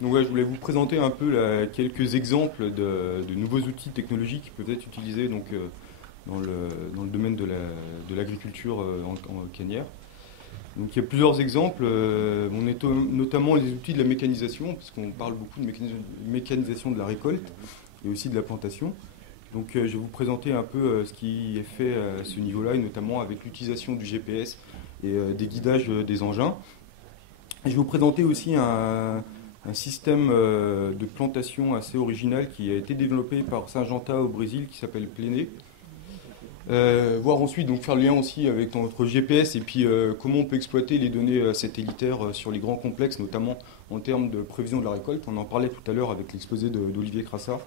Donc ouais, je voulais vous présenter un peu quelques exemples de nouveaux outils technologiques qui peuvent être utilisés donc, dans le domaine de l'agriculture en canière. Donc il y a plusieurs exemples, notamment les outils de la mécanisation, parce qu'on parle beaucoup de mécanisation de la récolte et aussi de la plantation. Donc je vais vous présenter un peu ce qui est fait à ce niveau-là, et notamment avec l'utilisation du GPS et des guidages des engins. Et je vais vous présenter aussi un système de plantation assez original qui a été développé par Syngenta au Brésil qui s'appelle Pléné. Voir ensuite donc faire le lien aussi avec notre GPS et puis comment on peut exploiter les données satellitaires sur les grands complexes, notamment en termes de prévision de la récolte. On en parlait tout à l'heure avec l'exposé d'Olivier Crassard.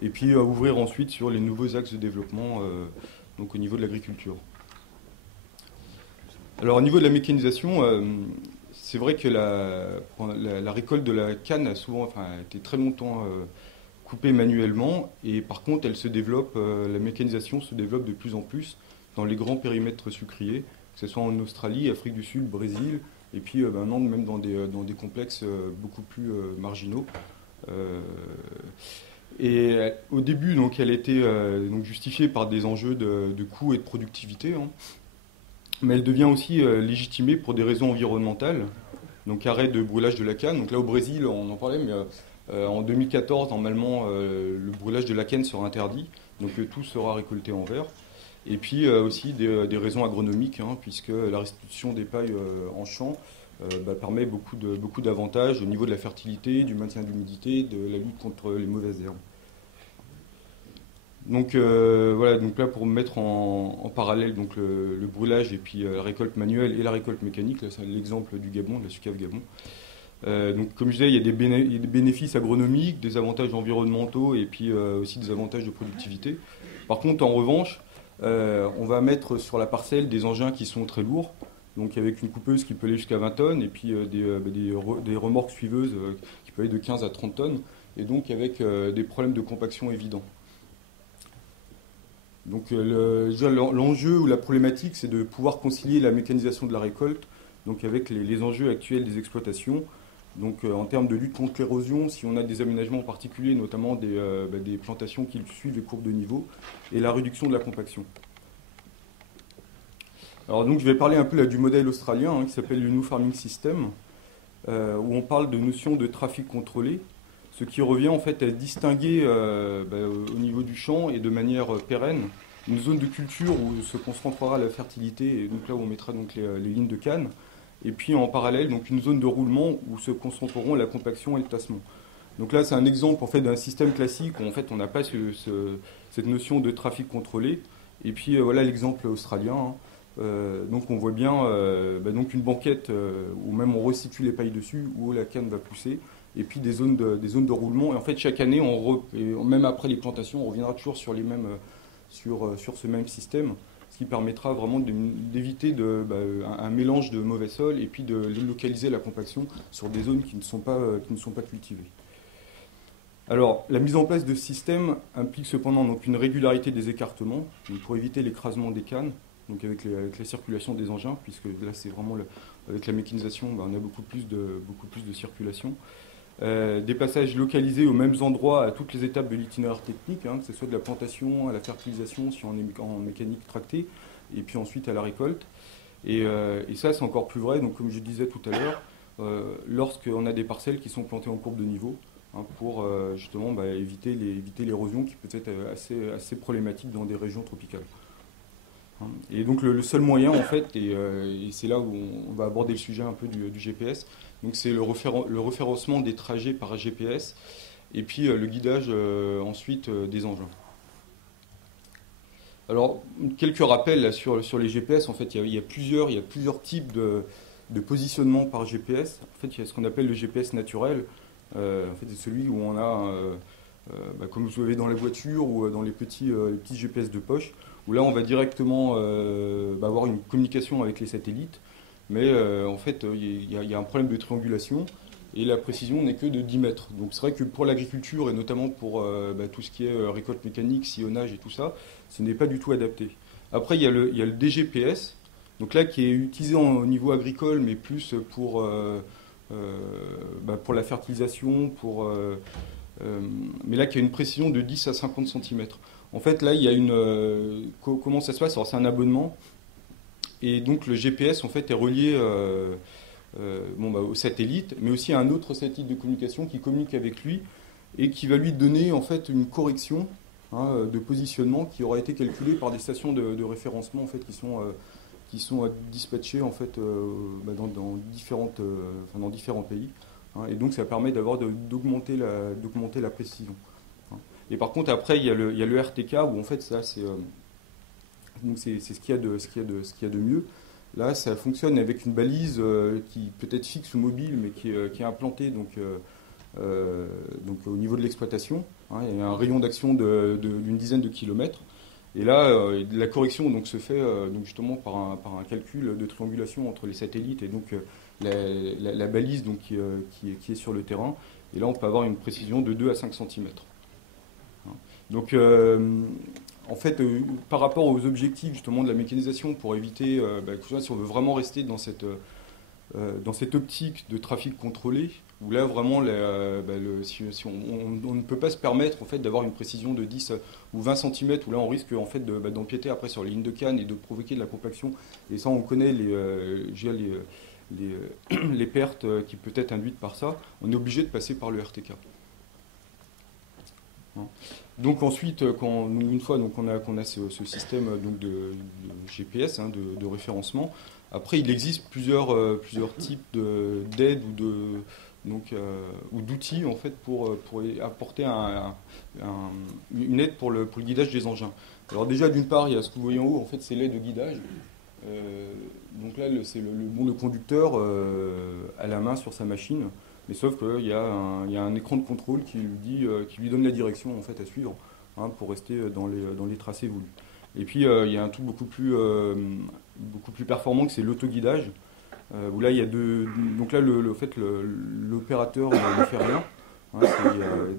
Et puis ouvrir ensuite sur les nouveaux axes de développement donc au niveau de l'agriculture. Alors au niveau de la mécanisation, c'est vrai que la récolte de la canne a souvent, enfin, a été très longtemps coupée manuellement, et par contre elle se développe, la mécanisation se développe de plus en plus dans les grands périmètres sucriers, que ce soit en Australie, Afrique du Sud, Brésil, et puis maintenant même dans des complexes beaucoup plus marginaux. Et au début, donc, elle était donc justifiée par des enjeux de coût et de productivité, hein. Mais elle devient aussi légitimée pour des raisons environnementales, donc arrêt de brûlage de la canne. Donc là au Brésil, on en parlait, mais en 2014, normalement, le brûlage de la canne sera interdit, donc tout sera récolté en verre. Et puis aussi des raisons agronomiques, hein, puisque la restitution des pailles en champ permet beaucoup d'avantages au niveau de la fertilité, du maintien de l'humidité, de la lutte contre les mauvaises herbes. Donc voilà, donc là pour mettre en parallèle donc le brûlage et puis la récolte manuelle et la récolte mécanique, là c'est l'exemple du Gabon, de la SUCAV Gabon. Donc comme je disais, il y a des bénéfices agronomiques, des avantages environnementaux et puis aussi des avantages de productivité. Par contre, en revanche, on va mettre sur la parcelle des engins qui sont très lourds, donc avec une coupeuse qui peut aller jusqu'à 20 tonnes et puis des remorques suiveuses qui peuvent aller de 15 à 30 tonnes, et donc avec des problèmes de compaction évidents. Donc l'enjeu ou la problématique, c'est de pouvoir concilier la mécanisation de la récolte donc avec les enjeux actuels des exploitations. Donc en termes de lutte contre l'érosion, si on a des aménagements particuliers, notamment des plantations qui suivent les courbes de niveau, et la réduction de la compaction. Alors donc je vais parler un peu là, du modèle australien hein, qui s'appelle le New Farming System, où on parle de notion de trafic contrôlé, ce qui revient en fait à distinguer au niveau du champ et de manière pérenne une zone de culture où se concentrera la fertilité, et donc là où on mettra donc les lignes de canne, et puis en parallèle donc une zone de roulement où se concentreront la compaction et le tassement. Donc là c'est un exemple en fait d'un système classique où en fait on n'a pas cette notion de trafic contrôlé, et puis voilà l'exemple australien. Hein. Donc on voit bien donc une banquette où même on resitue les pailles dessus, où la canne va pousser, et puis des zones de roulement. Et en fait, chaque année, même après les plantations, on reviendra toujours sur sur ce même système, ce qui permettra vraiment d'éviter un mélange de mauvais sols et puis de localiser la compaction sur des zones qui ne sont pas cultivées. Alors, la mise en place de ce système implique cependant donc une régularité des écartements, donc pour éviter l'écrasement des cannes, donc avec la circulation des engins, puisque là, c'est vraiment avec la mécanisation, on a beaucoup plus de circulation. Des passages localisés aux mêmes endroits à toutes les étapes de l'itinéraire technique, hein, que ce soit de la plantation à la fertilisation si on est en mécanique tractée, et puis ensuite à la récolte. Et ça, c'est encore plus vrai, donc, comme je disais tout à l'heure, lorsqu'on a des parcelles qui sont plantées en courbe de niveau, hein, pour justement éviter l'érosion qui peut être assez problématique dans des régions tropicales. Et donc le seul moyen en fait, et c'est là où on va aborder le sujet un peu du GPS, donc c'est le référencement des trajets par GPS et puis le guidage ensuite des engins. Alors quelques rappels là, sur les GPS, en fait il y a plusieurs types de positionnement par GPS. En fait il y a ce qu'on appelle le GPS naturel, en fait c'est celui où on a comme vous avez dans la voiture ou dans les petits GPS de poche, où là on va directement avoir une communication avec les satellites, mais en fait il y a un problème de triangulation et la précision n'est que de 10 mètres. Donc c'est vrai que pour l'agriculture et notamment pour tout ce qui est récolte mécanique, sillonnage et tout ça, ce n'est pas du tout adapté. Après il y a le DGPS, donc là qui est utilisé au niveau agricole mais plus pour pour la fertilisation, mais là qui a une précision de 10 à 50 cm. En fait, là, il y a comment ça se passe? Alors, c'est un abonnement, et donc le GPS en fait est relié au satellite, mais aussi à un autre satellite de communication qui communique avec lui et qui va lui donner en fait une correction, hein, de positionnement qui aura été calculée par des stations de référencement en fait qui sont dispatchées en fait dans différents pays, hein, et donc ça permet d'augmenter la précision, hein. Et par contre après il y a le RTK où en fait ça c'est ce qu'il y a de mieux. Là, ça fonctionne avec une balise qui peut être fixe ou mobile, mais qui est implantée donc au niveau de l'exploitation, hein. Il y a un rayon d'action d'une dizaine de kilomètres. Et là, la correction donc, se fait donc justement par un calcul de triangulation entre les satellites et donc la balise donc, qui est sur le terrain. Et là, on peut avoir une précision de 2 à 5 cm. Donc, en fait, par rapport aux objectifs justement de la mécanisation, pour éviter, si on veut vraiment rester dans cette optique de trafic contrôlé, où là vraiment, si on ne peut pas se permettre en fait d'avoir une précision de 10 ou 20 cm, où là on risque en fait d'empiéter après sur les lignes de canne et de provoquer de la compaction. Et ça, on connaît les pertes qui peuvent être induites par ça. On est obligé de passer par le RTK. Donc ensuite, une fois donc on a ce système donc de GPS, hein, de référencement, après il existe plusieurs types d'aides ou d'outils en fait pour apporter une aide pour le guidage des engins. Alors déjà d'une part il y a ce que vous voyez en haut, en fait c'est l'aide de guidage. Donc là c'est le conducteur à la main sur sa machine. Mais sauf qu'il y a un écran de contrôle qui lui donne la direction en fait, à suivre, hein, pour rester dans les tracés voulus. Et puis il y a un truc beaucoup plus performant que c'est l'autoguidage, où là il y a donc là l'opérateur ne fait rien, hein,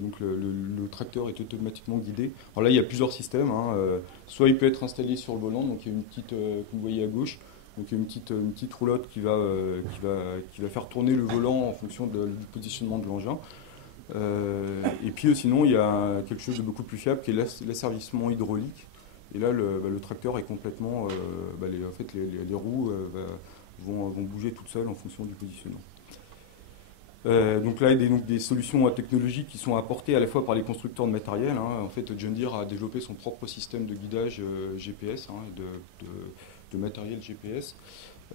donc le tracteur est automatiquement guidé. Alors là il y a plusieurs systèmes, hein, soit il peut être installé sur le volant, donc il y a une petite que vous voyez à gauche. Donc il y a une petite roulotte qui va faire tourner le volant en fonction du positionnement de l'engin. Et puis sinon il y a quelque chose de beaucoup plus fiable qui est l'asservissement hydraulique. Et là le tracteur est complètement, les roues vont bouger toutes seules en fonction du positionnement. Donc là, il y a des solutions technologiques qui sont apportées à la fois par les constructeurs de matériel, hein. En fait, John Deere a développé son propre système de guidage GPS, hein, de matériel GPS,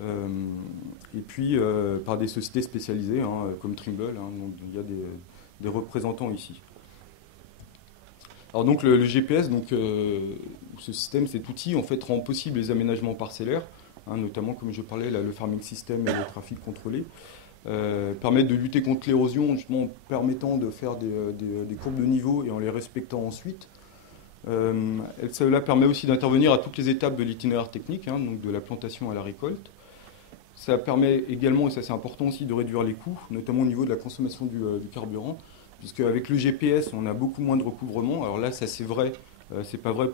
et puis par des sociétés spécialisées, hein, comme Trimble, hein, donc il y a des représentants ici. Alors donc le GPS, donc, ce système, cet outil en fait rend possible les aménagements parcellaires, hein, notamment comme je parlais là, le farming system et le trafic contrôlé, permettent de lutter contre l'érosion justement en permettant de faire des courbes de niveau et en les respectant ensuite. Cela permet aussi d'intervenir à toutes les étapes de l'itinéraire technique, hein, donc de la plantation à la récolte. Ça permet également, et ça c'est important aussi, de réduire les coûts, notamment au niveau de la consommation du carburant, puisque avec le GPS on a beaucoup moins de recouvrement. Alors là, ça c'est vrai, c'est pas vrai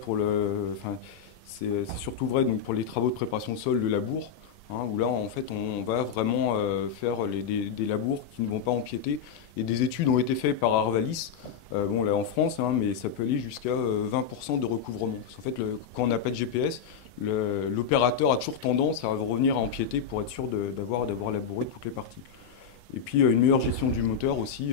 c'est surtout vrai donc pour les travaux de préparation de sol, le labour, hein, où là en fait on va vraiment faire des labours qui ne vont pas empiéter. Et des études ont été faites par Arvalis, là en France, hein, mais ça peut aller jusqu'à 20% de recouvrement. Parce qu'en fait, quand on n'a pas de GPS, l'opérateur a toujours tendance à revenir à empiéter pour être sûr d'avoir labouré toutes les parties. Et puis une meilleure gestion du moteur aussi,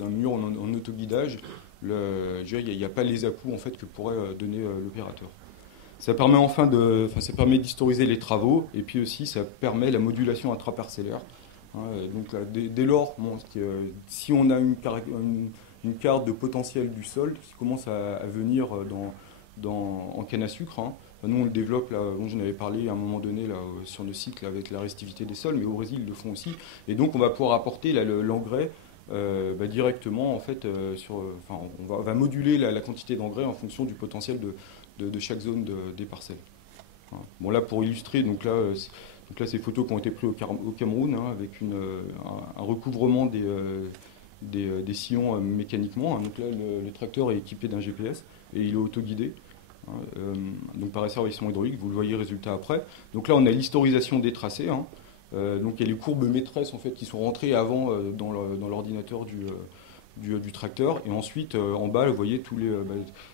d'un mur en autoguidage. Il n'y a pas les à-coups en fait, que pourrait donner l'opérateur. Ça permet ça permet d'historiser les travaux, et puis aussi ça permet la modulation intraparcellaire. Donc là, dès lors, si on a une carte de potentiel du sol qui commence à venir en canne à sucre, hein, nous on le développe, là, j'en avais parlé à un moment donné là, sur le site là, avec la restivité des sols, mais au Brésil ils le font aussi, et donc on va pouvoir apporter l'engrais directement en fait, on va moduler la quantité d'engrais en fonction du potentiel de chaque zone des parcelles. Bon là pour illustrer, donc là ces photos qui ont été prises au Cameroun, hein, avec un recouvrement des sillons mécaniquement, hein. Donc là le tracteur est équipé d'un GPS et il est autoguidé, hein, donc par asservissement hydraulique, vous le voyez résultat après. Donc là on a l'historisation des tracés, hein. Donc il y a les courbes maîtresses en fait, qui sont rentrées avant dans l'ordinateur du tracteur. Et ensuite, en bas, vous voyez,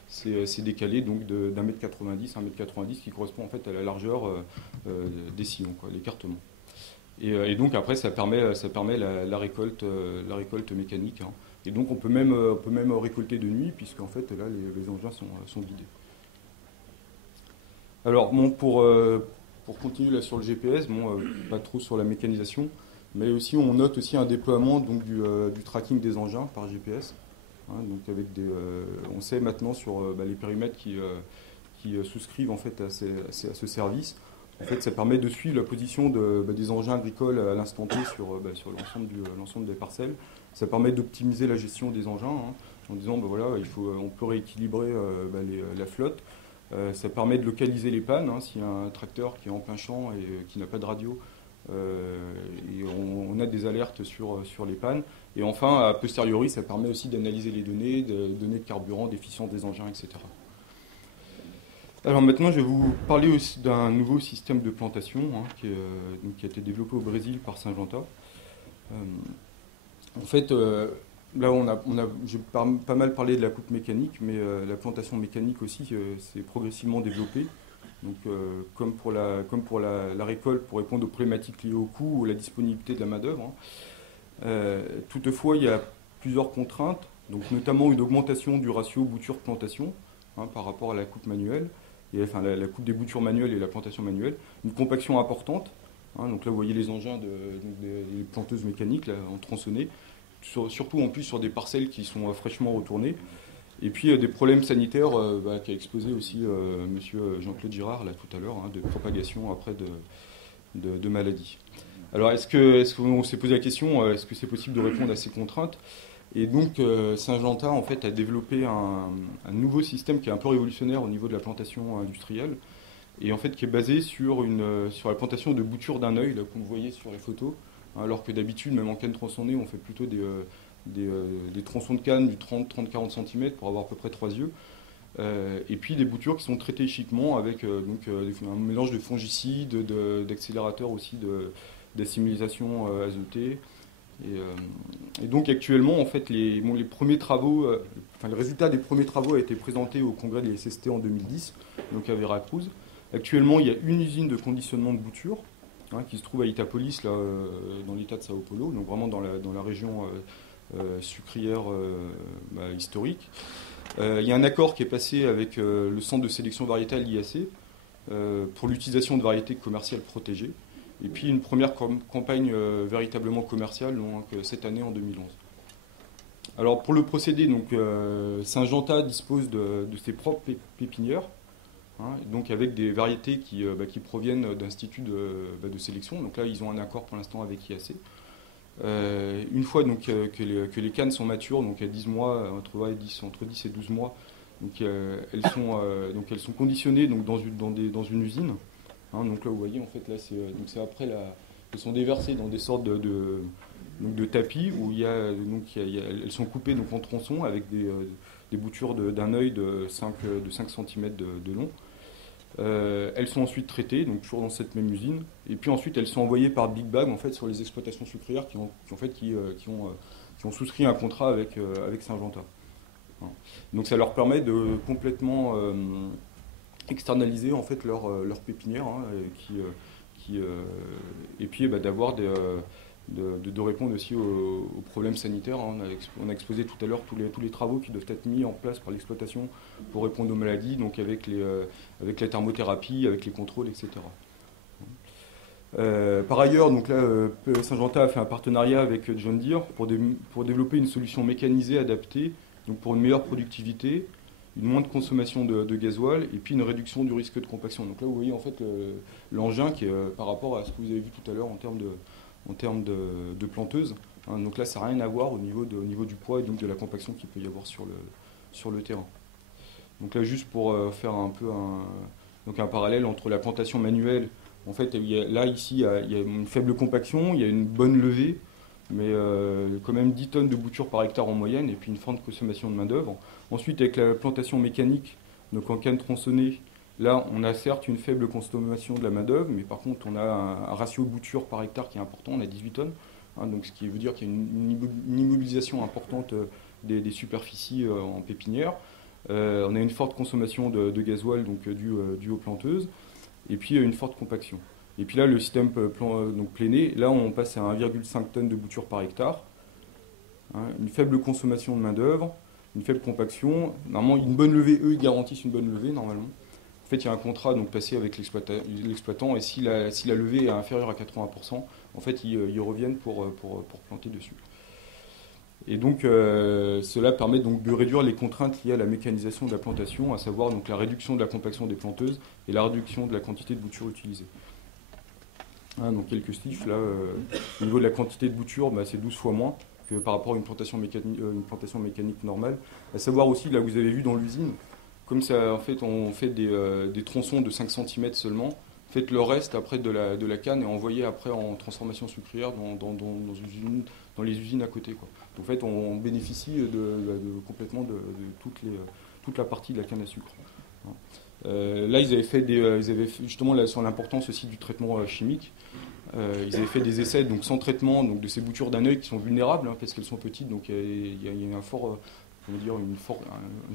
c'est décalé donc d'un mètre 90 à 1,90 m qui correspond en fait à la largeur des sillons, quoi, l'écartement. Et donc après, ça permet la récolte mécanique, hein. Et donc on peut même récolter de nuit, puisque en fait là les engins sont guidés. Alors bon, pour continuer là sur le GPS, bon, pas trop sur la mécanisation, mais aussi on note aussi un déploiement donc du tracking des engins par GPS, hein, donc avec on sait maintenant sur les périmètres qui souscrivent en fait à ce service. En fait, ça permet de suivre la position des engins agricoles à l'instant T sur l'ensemble des parcelles. Ça permet d'optimiser la gestion des engins, hein, en disant voilà, on peut rééquilibrer la flotte. Ça permet de localiser les pannes, hein, s'il y a un tracteur qui est en plein champ et qui n'a pas de radio. Et on a des alertes sur les pannes. Et enfin, a posteriori, ça permet aussi d'analyser les données de carburant, d'efficience des engins, etc. Alors maintenant, je vais vous parler aussi d'un nouveau système de plantation, hein, qui a été développé au Brésil par Syngenta. En fait, là, j'ai pas mal parlé de la coupe mécanique, mais la plantation mécanique aussi s'est progressivement développée. Donc, comme pour la récolte, pour répondre aux problématiques liées au coût ou à la disponibilité de la main-d'œuvre, hein. Toutefois, il y a plusieurs contraintes, donc notamment une augmentation du ratio bouture-plantation, hein, par rapport à la coupe manuelle. Enfin, la coupe des boutures manuelles et la plantation manuelle, une compaction importante, hein, donc là vous voyez les engins des planteuses mécaniques là, en tronçonné, surtout en plus sur des parcelles qui sont fraîchement retournées, et puis des problèmes sanitaires qu'a exposé aussi monsieur Jean-Claude Girard là tout à l'heure, hein, de propagation après de maladies. Alors est-ce qu'on s'est posé la question, est-ce que c'est possible de répondre à ces contraintes? Et donc Syngenta en fait a développé un nouveau système qui est un peu révolutionnaire au niveau de la plantation industrielle, et en fait qui est basé sur la plantation de boutures d'un œil, là que vous voyez sur les photos, hein, alors que d'habitude même en canne tronçonnée on fait plutôt des tronçons de canne du 30-40 cm pour avoir à peu près 3 yeux, et puis des boutures qui sont traitées chiquement avec un mélange de fongicides, d'accélérateurs aussi d'assimilation azotée. Et donc actuellement, en fait, les premiers travaux, le résultat des premiers travaux a été présenté au congrès de l'ISST en 2010, donc à Veracruz. Actuellement, il y a une usine de conditionnement de boutures, hein, qui se trouve à Itapolis, là, dans l'état de Sao Paulo, donc vraiment dans la région sucrière historique. Il y a un accord qui est passé avec le centre de sélection variétale IAC pour l'utilisation de variétés commerciales protégées. Et puis une première campagne véritablement commerciale donc, cette année en 2011. Alors pour le procédé, donc, Syngenta dispose de ses propres pépinières, hein, donc avec des variétés qui proviennent d'instituts de sélection. Donc là, ils ont un accord pour l'instant avec IAC. Une fois donc, que les cannes sont matures, donc à 10 mois, entre 10 et 12 mois, donc, elles sont conditionnées donc, dans une usine. Hein, donc là, vous voyez, en fait, là, c'est après elles sont déversées dans des sortes de tapis où elles sont coupées donc, en tronçons avec des boutures d'un œil de 5 cm de long. Elles sont ensuite traitées, donc toujours dans cette même usine, et puis ensuite elles sont envoyées par Big Bag en fait sur les exploitations sucrières qui ont souscrit un contrat avec Syngenta. Donc ça leur permet de complètement externaliser en fait leur pépinière, hein, et puis d'avoir de répondre aussi aux problèmes sanitaires, hein. On a exposé tout à l'heure tous les travaux qui doivent être mis en place par l'exploitation pour répondre aux maladies, donc avec la thermothérapie, avec les contrôles, etc. Par ailleurs, donc là, Syngenta a fait un partenariat avec John Deere pour développer une solution mécanisée adaptée, donc pour une meilleure productivité, une moindre consommation de gasoil et puis une réduction du risque de compaction. Donc là, vous voyez en fait l'engin qui est par rapport à ce que vous avez vu tout à l'heure en termes de planteuse. Hein, donc là, ça n'a rien à voir au niveau du poids et donc de la compaction qu'il peut y avoir sur le terrain. Donc là, juste pour faire un peu un parallèle entre la plantation manuelle, en fait, ici, il y a une faible compaction, il y a une bonne levée, mais quand même 10 tonnes de bouture par hectare en moyenne, et puis une forte consommation de main-d'œuvre. Ensuite, avec la plantation mécanique, donc en canne tronçonnée, Là, on a certes une faible consommation de la main-d'œuvre, mais par contre, on a un ratio de bouture par hectare qui est important, on a 18 tonnes, hein, donc ce qui veut dire qu'il y a une immobilisation importante des superficies en pépinière. On a une forte consommation de gasoil donc, due aux planteuses, et puis une forte compaction. Et puis là, le système donc pléné, là, on passe à 1,5 tonnes de bouture par hectare, hein, une faible consommation de main-d'œuvre, une faible compaction. Normalement, une bonne levée, eux, ils garantissent une bonne levée, normalement. En fait, il y a un contrat donc, passé avec l'exploitant, et si la levée est inférieure à 80%, en fait, ils reviennent pour planter dessus. Et donc, cela permet donc de réduire les contraintes liées à la mécanisation de la plantation, à savoir donc, la réduction de la compaction des planteuses et la réduction de la quantité de bouture utilisée. Hein, donc, quelques chiffres, là, au niveau de la quantité de bouture, bah, c'est 12 fois moins que par rapport à une plantation mécanique normale. À savoir aussi, là, vous avez vu dans l'usine, comme ça, en fait, on fait des tronçons de 5 cm seulement. En fait, le reste après de la canne est envoyé après en transformation sucrière dans les usines à côté, quoi. Donc, en fait, on bénéficie complètement de toute la partie de la canne à sucre. Là, ils avaient fait justement là, sur l'importance aussi du traitement chimique. Ils avaient fait des essais donc sans traitement donc de ces boutures d'un œil qui sont vulnérables, hein, parce qu'elles sont petites, donc il y a un fort une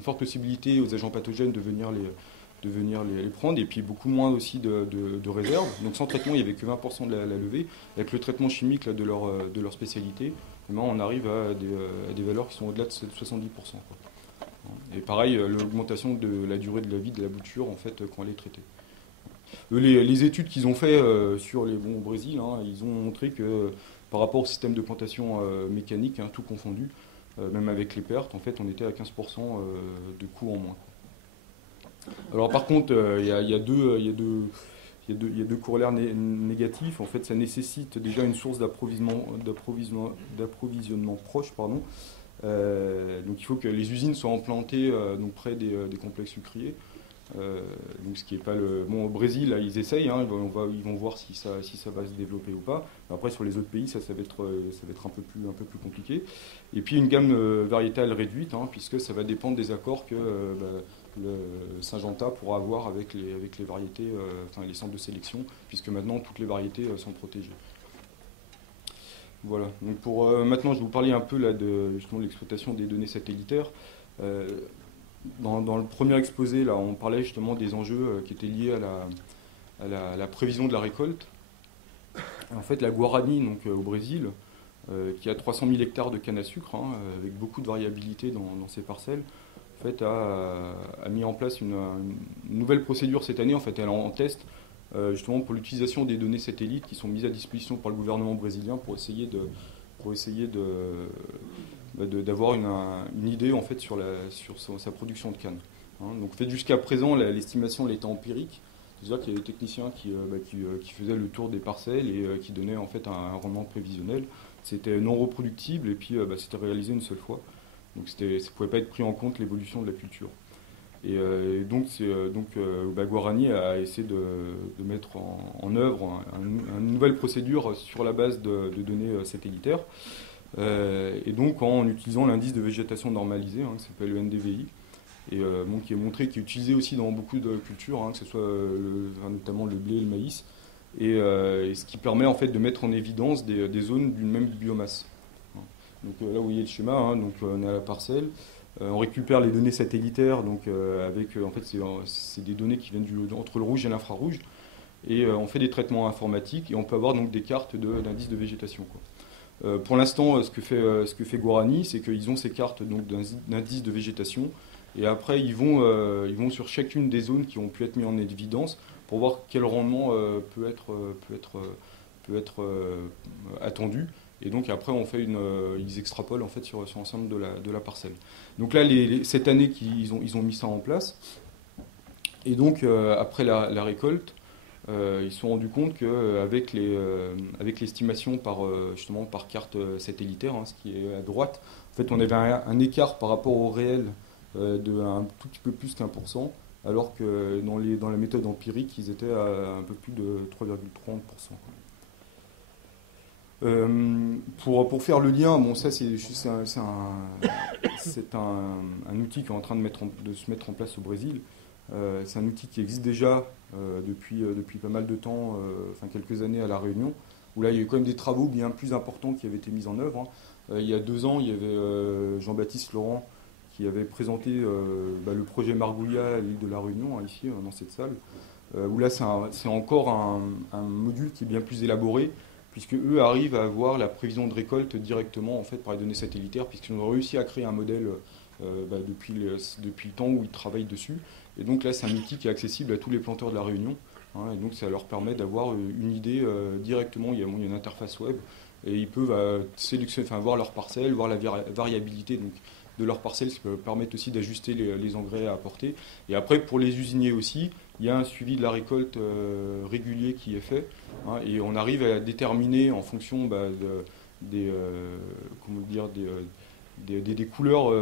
forte possibilité aux agents pathogènes de venir les prendre, et puis beaucoup moins aussi de réserve. Donc sans traitement, il n'y avait que 20% de la levée. Avec le traitement chimique là, de leur spécialité, on arrive à des valeurs qui sont au-delà de 70%. Quoi. Et pareil, l'augmentation de la durée de la vie de la bouture en fait, quand elle est traitée. Les études qu'ils ont fait au Brésil, hein, ils ont montré que par rapport au système de plantation mécanique, hein, tout confondu, même avec les pertes, en fait, on était à 15% de coût en moins. Alors par contre, il y a deux corollaires négatifs. En fait, ça nécessite déjà une source d'approvisionnement proche, pardon. Donc il faut que les usines soient implantées donc près des complexes sucriers. Donc ce qui est pas le bon au Brésil, là, ils essayent, hein, ils vont voir si ça va se développer ou pas. Après sur les autres pays, ça va être un peu plus compliqué. Et puis une gamme variétale réduite, hein, puisque ça va dépendre des accords que le Syngenta pourra avoir avec les variétés, enfin les centres de sélection, puisque maintenant toutes les variétés sont protégées. Voilà. Donc maintenant, je vais vous parler un peu là de justement l'exploitation des données satellitaires. Dans le premier exposé, là, on parlait justement des enjeux qui étaient liés à la prévision de la récolte. En fait, la Guarani, donc, au Brésil, qui a 300 000 hectares de canne à sucre, hein, avec beaucoup de variabilité dans ses parcelles, en fait, a mis en place une nouvelle procédure cette année. En fait, elle est en test justement pour l'utilisation des données satellites qui sont mises à disposition par le gouvernement brésilien pour essayer d'avoir une idée en fait sur sa production de canne. Hein. Donc en fait, jusqu'à présent, l'estimation elle était empirique. C'est-à-dire qu'il y a des techniciens qui faisaient le tour des parcelles et qui donnaient en fait un rendement prévisionnel. C'était non reproductible et puis c'était réalisé une seule fois. Donc ça ne pouvait pas être pris en compte l'évolution de la culture. Et donc Guarani a essayé de mettre en œuvre une nouvelle procédure sur la base de données satellitaires. Et donc en utilisant l'indice de végétation normalisée, hein, qui s'appelle le NDVI, et qui est utilisé aussi dans beaucoup de cultures, hein, que ce soit notamment le blé et le maïs, et ce qui permet en fait de mettre en évidence des zones d'une même biomasse. Donc là vous voyez le schéma, hein, donc on est à la parcelle, on récupère les données satellitaires, donc en fait c'est des données qui viennent entre le rouge et l'infrarouge, et on fait des traitements informatiques et on peut avoir donc des cartes d'indices de végétation, quoi. Pour l'instant, ce que fait Guarani, c'est qu'ils ont ces cartes d'indices de végétation, et après ils vont sur chacune des zones qui ont pu être mises en évidence pour voir quel rendement peut être attendu. Et donc après ils extrapolent en fait sur l'ensemble de la parcelle. Donc là cette année ils ont mis ça en place. Et donc après la récolte, ils se sont rendus compte qu'avec l'estimation justement par carte satellitaire, hein, ce qui est à droite, en fait on avait un écart par rapport au réel de un tout petit peu plus qu'1%, alors que dans la méthode empirique ils étaient à un peu plus de 3,30%. Pour faire le lien, bon ça c'est un outil qui est en train de se mettre en place au Brésil. C'est un outil qui existe déjà depuis pas mal de temps, enfin quelques années à La Réunion, où là il y a eu quand même des travaux bien plus importants qui avaient été mis en œuvre, hein. Il y a 2 ans, il y avait Jean-Baptiste Laurent qui avait présenté le projet Margoulia à l'île de La Réunion, hein, ici, dans cette salle, où là c'est encore un module qui est bien plus élaboré, puisque eux arrivent à avoir la prévision de récolte directement en fait, par les données satellitaires, puisqu'ils ont réussi à créer un modèle depuis le temps où ils travaillent dessus. Et donc là, c'est un outil qui est accessible à tous les planteurs de La Réunion, hein, et donc ça leur permet d'avoir une idée directement. Il y a une interface web, et ils peuvent sélectionner, enfin, voir leur parcelle, voir la variabilité donc, de leur parcelle, ce qui peut permettre aussi d'ajuster les engrais à apporter. Et après, pour les usiniers aussi, il y a un suivi de la récolte régulier qui est fait, hein, et on arrive à déterminer en fonction comment dire, des couleurs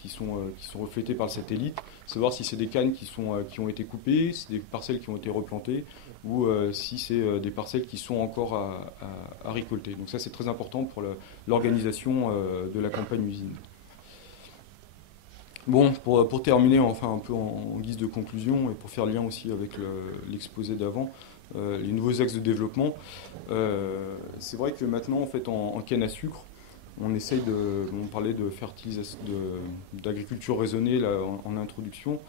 qui sont reflétées par le satellite, savoir si c'est des cannes qui ont été coupées, si c'est des parcelles qui ont été replantées, ou si c'est des parcelles qui sont encore à récolter. Donc ça, c'est très important pour l'organisation de la campagne usine. Bon, pour terminer, enfin un peu en guise de conclusion, et pour faire lien aussi avec l'exposé d'avant, les nouveaux axes de développement, c'est vrai que maintenant, en fait, en canne à sucre, on parlait de fertilisation, d'agriculture raisonnée là, en introduction.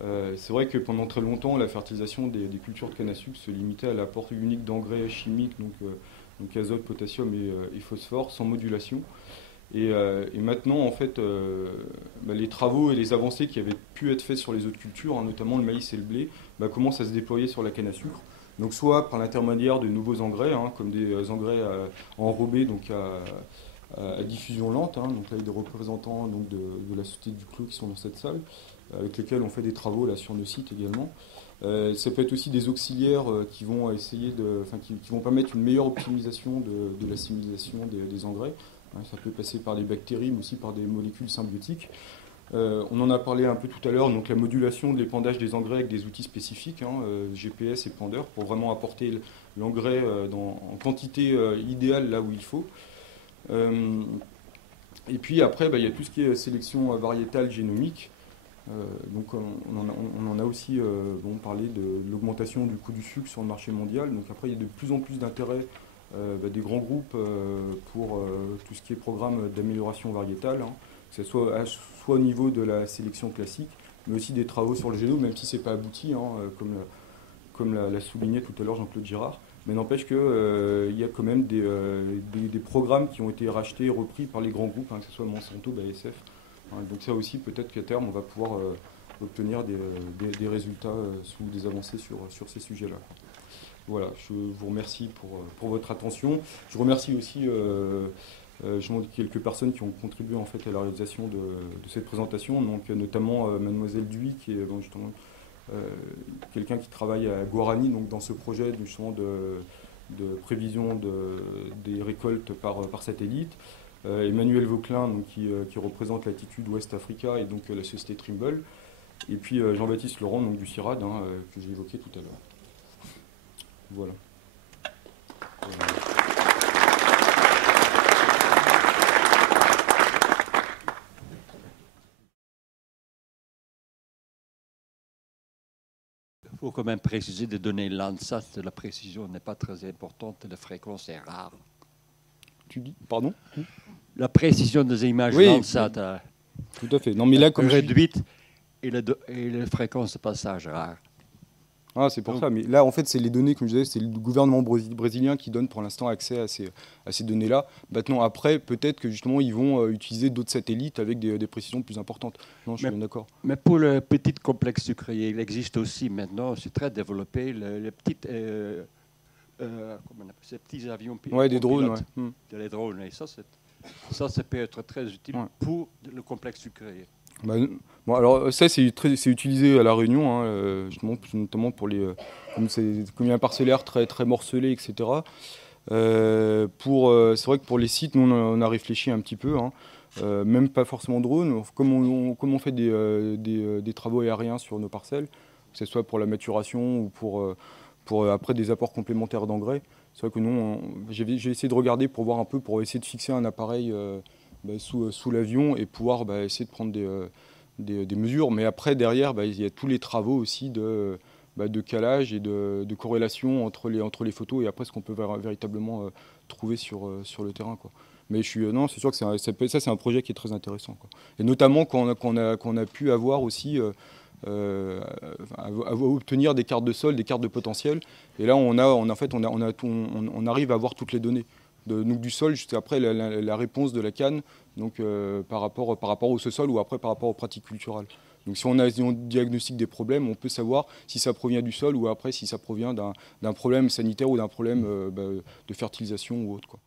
C'est vrai que pendant très longtemps, la fertilisation des cultures de canne à sucre se limitait à l'apport unique d'engrais chimiques, donc azote, potassium et phosphore, sans modulation. Et maintenant, en fait, les travaux et les avancées qui avaient pu être faits sur les autres cultures, hein, notamment le maïs et le blé, commencent à se déployer sur la canne à sucre. Donc soit par l'intermédiaire de nouveaux engrais, hein, comme des engrais enrobés, donc à diffusion lente, hein, donc là il y a des représentants donc, de la Société du Clos qui sont dans cette salle, avec lesquels on fait des travaux là sur nos sites également. Ça peut être aussi des auxiliaires qui vont qui vont permettre une meilleure optimisation de l'assimilation des engrais. Ça peut passer par les bactéries, mais aussi par des molécules symbiotiques. On en a parlé un peu tout à l'heure, donc la modulation de l'épandage des engrais avec des outils spécifiques, hein, GPS et pendeur, pour vraiment apporter l'engrais en quantité idéale là où il faut. Et puis après, il y a tout ce qui est sélection variétale génomique. Donc on en a aussi parlé de l'augmentation du coût du sucre sur le marché mondial. Donc après, il y a de plus en plus d'intérêt des grands groupes pour tout ce qui est programme d'amélioration variétale, hein, que ce soit au niveau de la sélection classique, mais aussi des travaux sur le génome, même si ce n'est pas abouti, hein, comme l'a souligné tout à l'heure Jean-Claude Girard. Mais n'empêche qu'il y a quand même des programmes qui ont été rachetés et repris par les grands groupes, hein, que ce soit Monsanto, BASF. Hein, donc ça aussi, peut-être qu'à terme, on va pouvoir obtenir des résultats sous des avancées sur ces sujets-là. Voilà, je vous remercie pour votre attention. Je remercie aussi quelques personnes qui ont contribué en fait, à la réalisation de cette présentation, donc, notamment Mademoiselle Duy, qui est justement quelqu'un qui travaille à Guarani, donc, dans ce projet justement de prévision des récoltes par satellite. Emmanuel Vauclin, donc, qui représente l'Attitude West Africa et donc la société Trimble. Et puis Jean-Baptiste Laurent, donc, du CIRAD, hein, que j'ai évoqué tout à l'heure. Voilà. Il faut quand même préciser des données Landsat, la précision n'est pas très importante et la fréquence est rare. Tu dis, pardon ? La précision des images Landsat tout à fait. Non, mais là, comme réduite et la fréquence de passage rare. Ah, c'est pour ça. Mais là, en fait, c'est les données, comme je disais, c'est le gouvernement brésilien qui donne pour l'instant accès à ces données-là. Maintenant, après, peut-être que justement, ils vont utiliser d'autres satellites avec des précisions plus importantes. Non, je suis bien d'accord. Mais pour le petit complexe sucrier, il existe aussi maintenant, c'est très développé, les petites, comment on appelle, ces petits avions. Ouais, des drones. Ouais. Les drones. Et ça peut être très utile pour le complexe sucrier. Bon, alors ça c'est utilisé à La Réunion, hein, notamment pour comme il y a un parcellaire très, très morcelé, etc. C'est vrai que pour les sites, nous on a réfléchi un petit peu, hein, même pas forcément drone, comme on fait des travaux aériens sur nos parcelles, que ce soit pour la maturation ou pour après des apports complémentaires d'engrais. C'est vrai que nous, j'ai essayé de regarder pour voir un peu, pour essayer de fixer un appareil sous l'avion et pouvoir essayer de prendre des mesures. Mais après, derrière, il y a tous les travaux aussi de calage et de corrélation entre les photos et après ce qu'on peut véritablement trouver sur le terrain, quoi. Mais non, c'est sûr que c'est un projet qui est très intéressant, quoi. Et notamment qu'on a pu avoir aussi à obtenir des cartes de sol, des cartes de potentiel. Et là, on arrive à avoir toutes les données. Donc du sol jusqu'à après la réponse de la canne, donc par rapport au sol ou après par rapport aux pratiques culturelles. Donc si on diagnostique des problèmes, on peut savoir si ça provient du sol ou après si ça provient d'un problème sanitaire ou d'un problème de fertilisation ou autre, quoi.